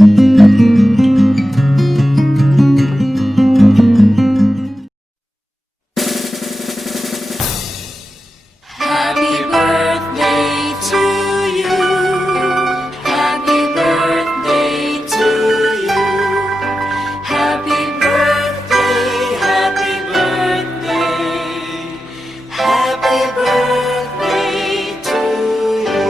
Happy birthday to you. Happy birthday to you. Happy birthday, happy birthday. Happy birthday to you.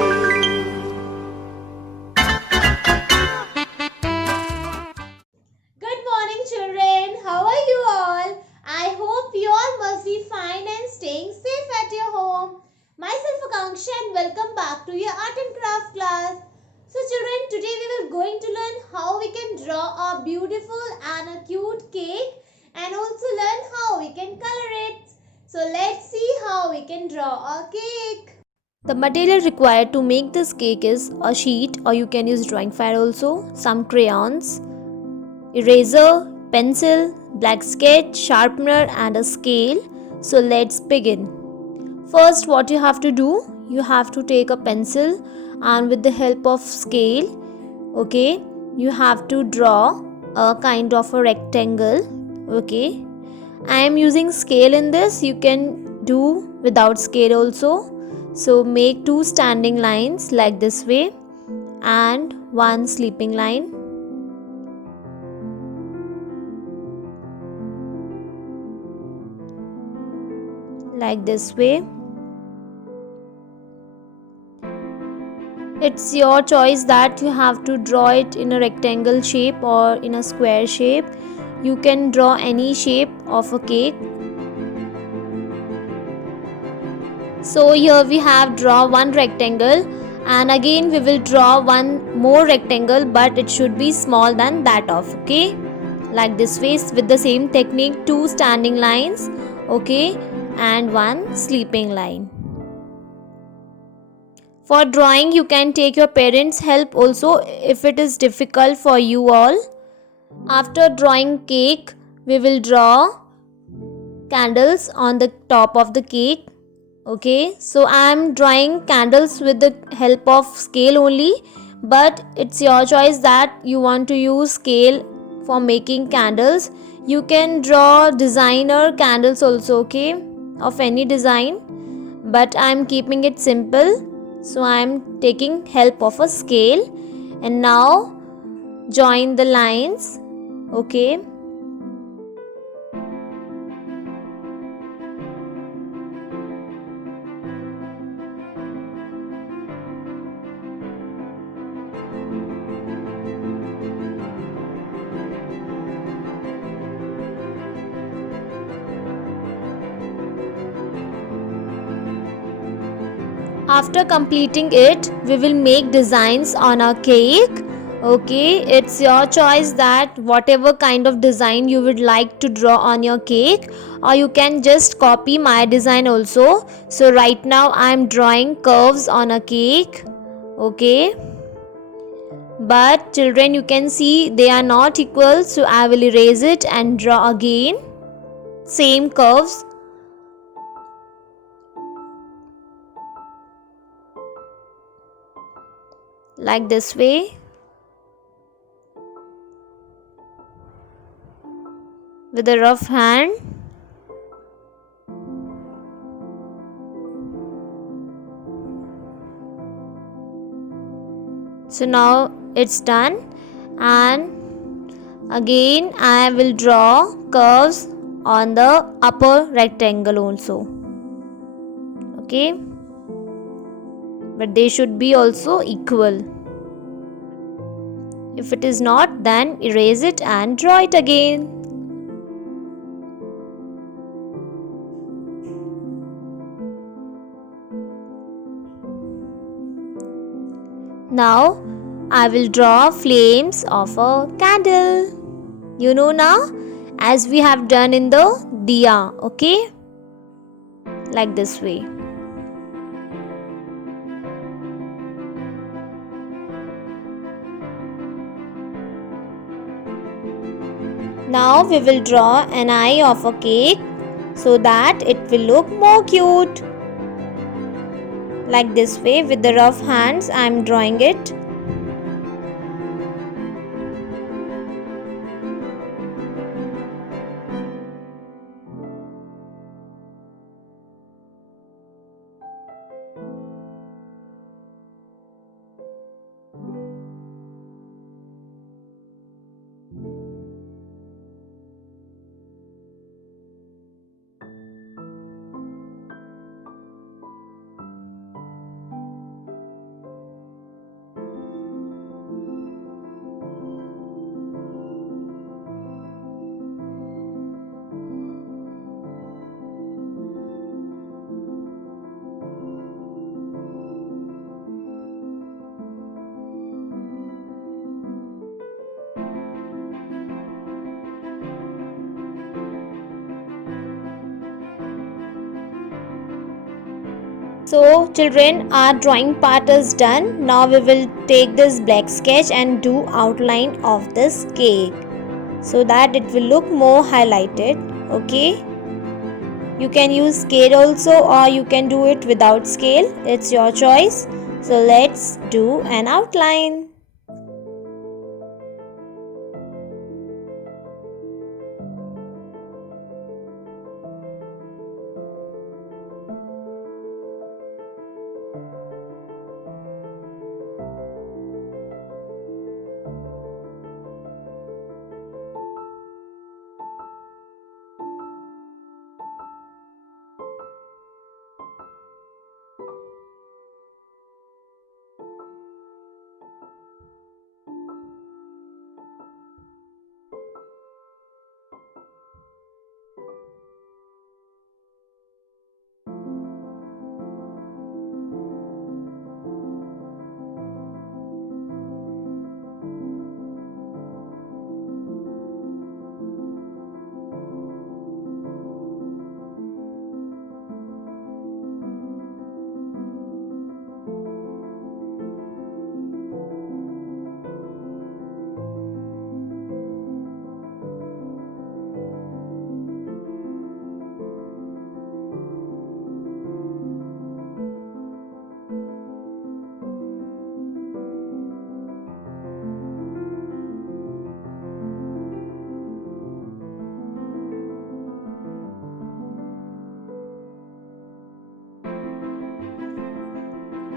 Good morning, children. How are you all? I hope you all must be fine and staying safe at your home. Myself Akanksha and welcome back to your art and craft class. So children, today we will going to learn how we can draw a beautiful and a cute cake and also learn how we can color it. So let's see how we can draw a cake. The material required to make this cake is a sheet, or you can use drawing pad also, some crayons, eraser, pencil, black sketch, sharpener and a scale. So let's begin. First, what you have to do, you have to take a pencil and with the help of scale, okay, you have to draw a kind of a rectangle. Okay, I am using scale in this. You can do without scale also. So make two standing lines like this way and one sleeping line. Like this way. It's your choice that you have to draw it in a rectangle shape or in a square shape. You can draw any shape of a cake. So here we have draw one rectangle, and again we will draw one more rectangle, but it should be small than that of, okay, like this way with the same technique, two standing lines, okay, and one sleeping line. For drawing, you can take your parents' help also if it is difficult for you all. After drawing cake, we will draw candles on the top of the cake. Okay, so I am drawing candles with the help of scale only, but it's your choice that you want to use scale for making candles. You can draw designer candles also, okay, of any design, but I am keeping it simple. So I am taking help of a scale, and now join the lines, okay. After completing it, we will make designs on our cake. Okay, it's your choice that whatever kind of design you would like to draw on your cake, or you can just copy my design also. So right now I am drawing curves on a cake. Okay, but children, you can see they are not equal, so I will erase it and draw again same curves. Like this way. With a rough hand. So now it's done, and again I will draw curves on the upper rectangle also. Okay, but they should be also equal. If it is not, then erase it and draw it again. Now I will draw flames of a candle. You know now, as we have done in the diya, okay? Like this way. Now we will draw an eye of a cake so that it will look more cute. Like this way, with the rough hands I am drawing it. So children, our drawing part is done. Now we will take this black sketch and do outline of this cake so that it will look more highlighted. Okay, you can use scale also, or you can do it without scale. It's your choice. So let's do an outline.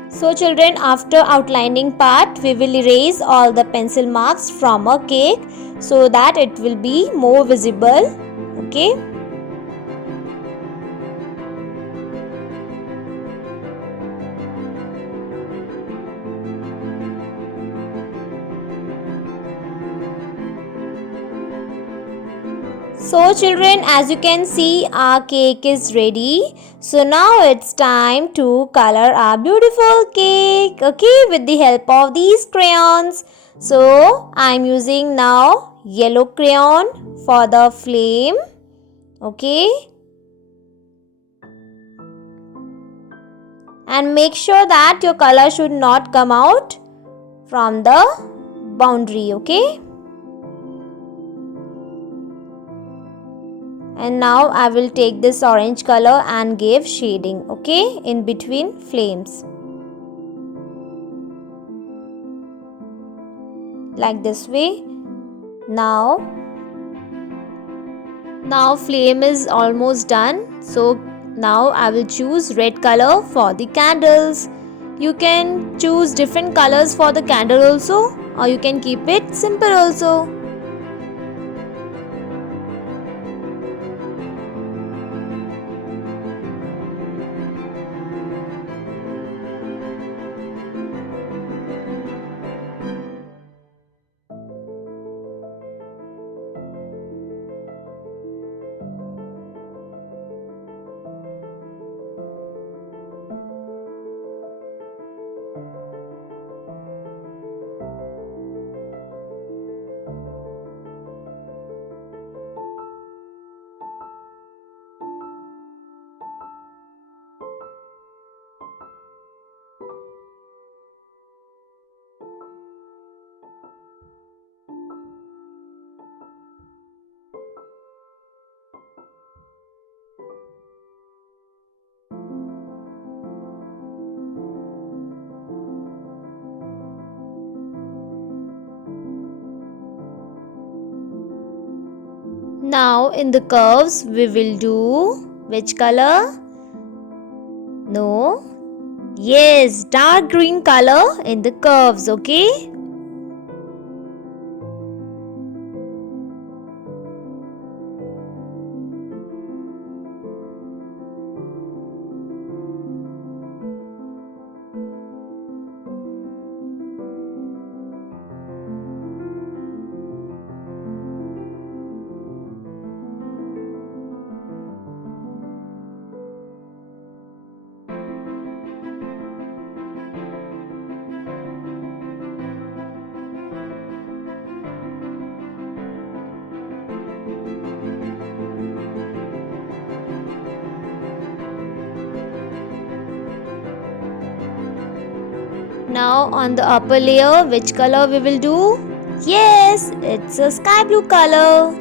So children, after outlining part, we will erase all the pencil marks from a cake so that it will be more visible. Okay. So children, as you can see, our cake is ready. So now it's time to color our beautiful cake, okay, with the help of these crayons. So I'm using now yellow crayon for the flame, okay. And make sure that your color should not come out from the boundary, okay. And now I will take this orange color and give shading, okay, in between flames. Like this way. Now flame is almost done. So now I will choose red color for the candles. You can choose different colors for the candle also, or you can keep it simple also. Now in the curves we will do which color? No. Yes, dark green color in the curves, okay? Now on the upper layer, which color we will do? Yes, it's a sky blue color.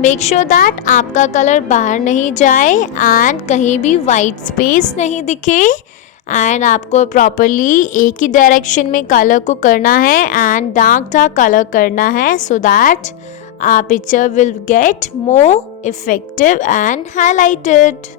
Make sure that आपका colour बाहर नहीं जाए and कहीं भी white space नहीं दिखे and आपको properly एक ही डायरेक्शन में कलर को करना है एंड डार्क कलर करना है so that our picture will get more effective and highlighted.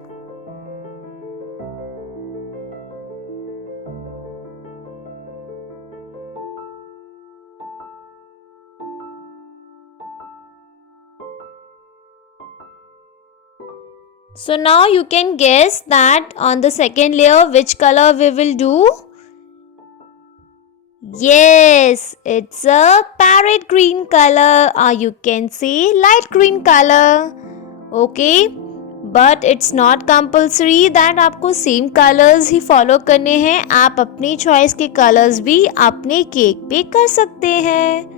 So now you can guess that on the second layer which color we will do. Yes, it's a parrot green color or you can say light green color. Okay, but it's not compulsory that आपको same colors ही follow करने हैं. आप अपनी choice के colors भी अपने cake पे कर सकते हैं.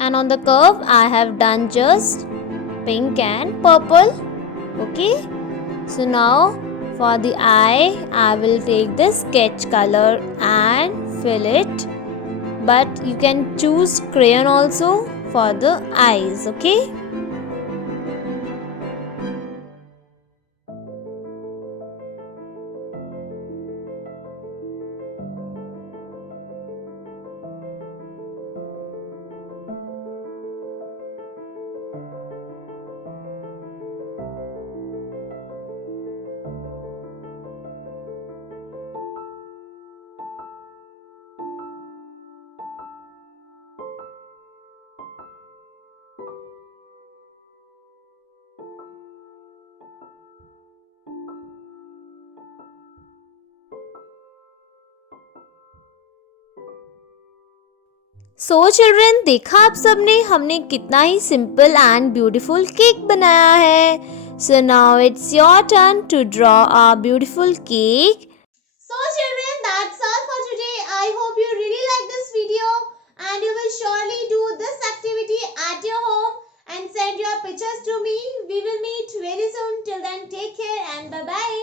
And on the curve I have done just pink and purple. Okay, so now for the eye I will take this sketch color and fill it, but you can choose crayon also for the eyes. Okay, so children, देखा आप सबने हमने कितना ही simple and beautiful cake बनाया है. So now it's your turn to draw a beautiful cake. So children, that's all for today. I hope you really like this video and you will surely do this activity at your home and send your pictures to me. We will meet very soon. Till then, take care and bye bye.